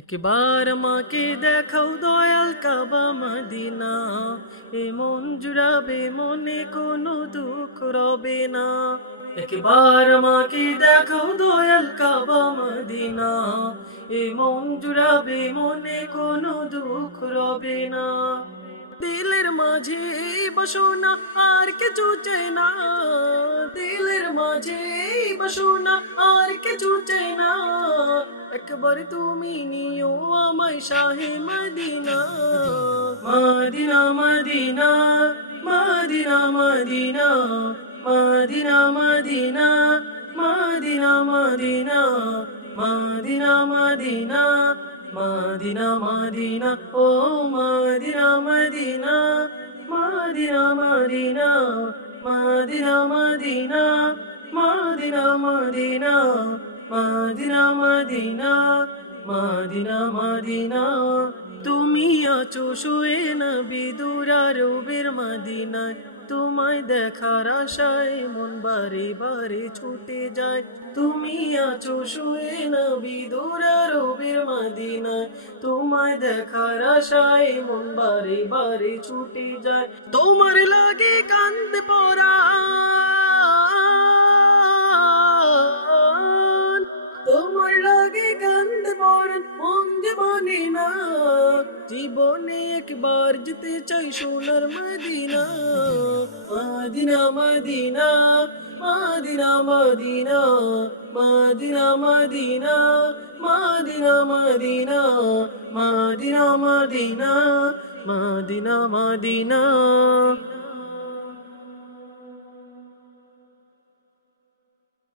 একবার আমাকে দেখাও দয়াল কাবা মদিনা, এ মন জুড়াবে মনে কোনো দুঃখ রবে না। একবার আমাকে দেখাও দয়াল কাবা মদিনা, এ মন জুড়াবে মনে কোনো দুঃখ রবে না। দিলের মাঝে এই বাসনা আর কিছু চাই না, দিলের মাঝে এই বাসনা আর কিছু চাই না। একবার তুমি নিও আমায় শাহে Medina, Medina Medina Medina Medina Medina Medina Medina Medina Medina Medina Medina Medina ও Medina Medina Medina Medina Medina Medina Medina Medina Medina Medina Medina Medina. তুমি আছো শুয়ে নবী দুরারবের মদিনায়, তোমায় দেখার আশায় মন বারে বারে ছুটে যায়। তুমি আছো শুয়ে নবী দুরারবের মদিনায়, তোমায় দেখার আশায় মন বারে বারে ছুটে যায়। তোমার লাগে কান্দে পরাণ, তোমার লাগে কান্দে পরাণ, মন যে মানে না। জীবনে একবার যেতে চাই সোনার Medina, Medina Medina Medina Medina Medina Medina Medina Medina Medina Medina Medina Medina.